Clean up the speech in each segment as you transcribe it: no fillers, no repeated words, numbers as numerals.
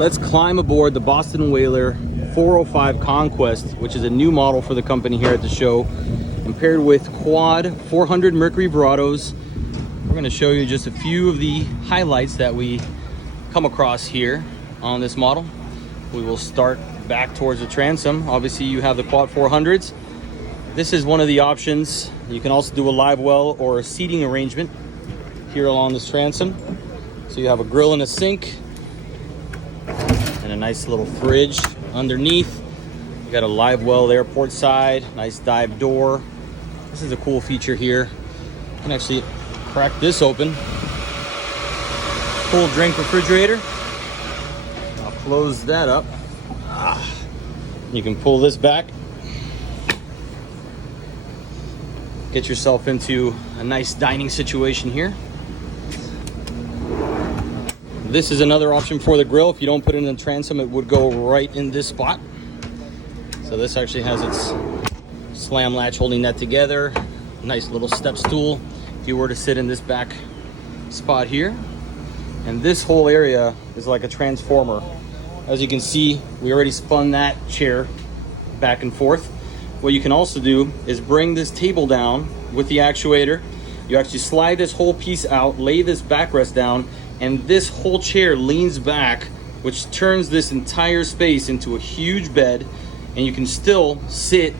let's climb aboard the Boston Whaler 405 Conquest, which is a new model for the company here at the show. And paired with quad 400 Mercury Verados, we're going to show you just a few of the highlights that we come across here on this model. We will start back towards the transom. Obviously you have the quad 400s. This is one of the options. You can also do a live well or a seating arrangement here along this transom. So you have a grill and a sink and a nice little fridge underneath. You got a live well there port side, nice dive door. This is a cool feature here. You can actually crack this open. Cool drink refrigerator. I'll close that up. You can pull this back. Get yourself into a nice dining situation here. This is another option for the grill. If you don't put it in the transom, it would go right in this spot. So this actually has its slam latch holding that together. Nice little step stool if you were to sit in this back spot here. And this whole area is like a transformer. As you can see, we already spun that chair back and forth. What you can also do is bring this table down with the actuator. You actually slide this whole piece out, lay this backrest down, and this whole chair leans back, which turns this entire space into a huge bed. And you can still sit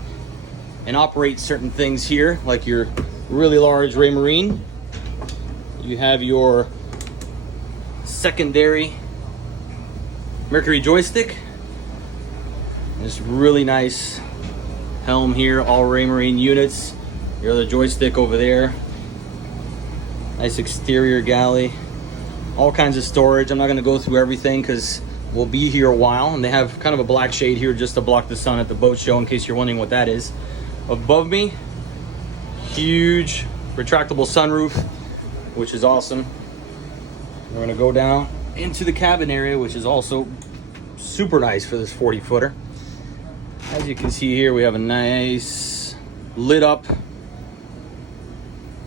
and operate certain things here, like your really large Raymarine. You have your secondary Mercury joystick. This really nice helm here, all Raymarine units. Your other joystick over there. Nice exterior galley. All kinds of storage. I'm not going to go through everything because we'll be here a while. And they have kind of a black shade here just to block the sun at the boat show, in case you're wondering what that is. Above me, huge retractable sunroof, which is awesome. We're going to go down into the cabin area, which is also super nice for this 40-footer. As you can see here, we have a nice lit up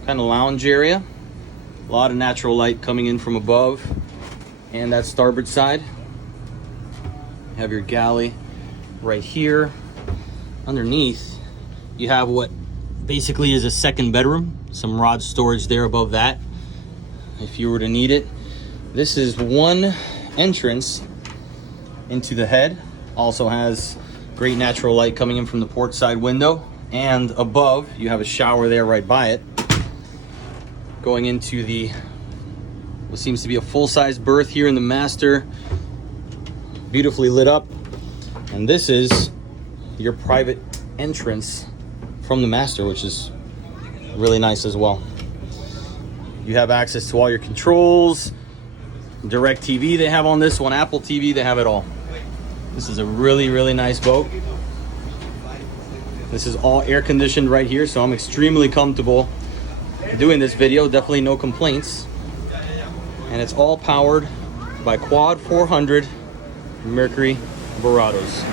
kind of lounge area. A lot of natural light coming in from above and that starboard side. You have your galley right here. Underneath, you have what basically is a second bedroom. Some rod storage there above that if you were to need it. This is one entrance into the head. Also has great natural light coming in from the port side window. And above, you have a shower there right by it. Going into the what seems to be a full-size berth here in the master. Beautifully lit up. And this is your private entrance from the master, which is really nice as well. You have access to all your controls. Direct TV they have on this one, Apple TV, they have it all. This is a really, really nice boat. This is all air conditioned right here, so I'm extremely comfortable doing this video. Definitely no complaints. And it's all powered by quad 400 Mercury Verados.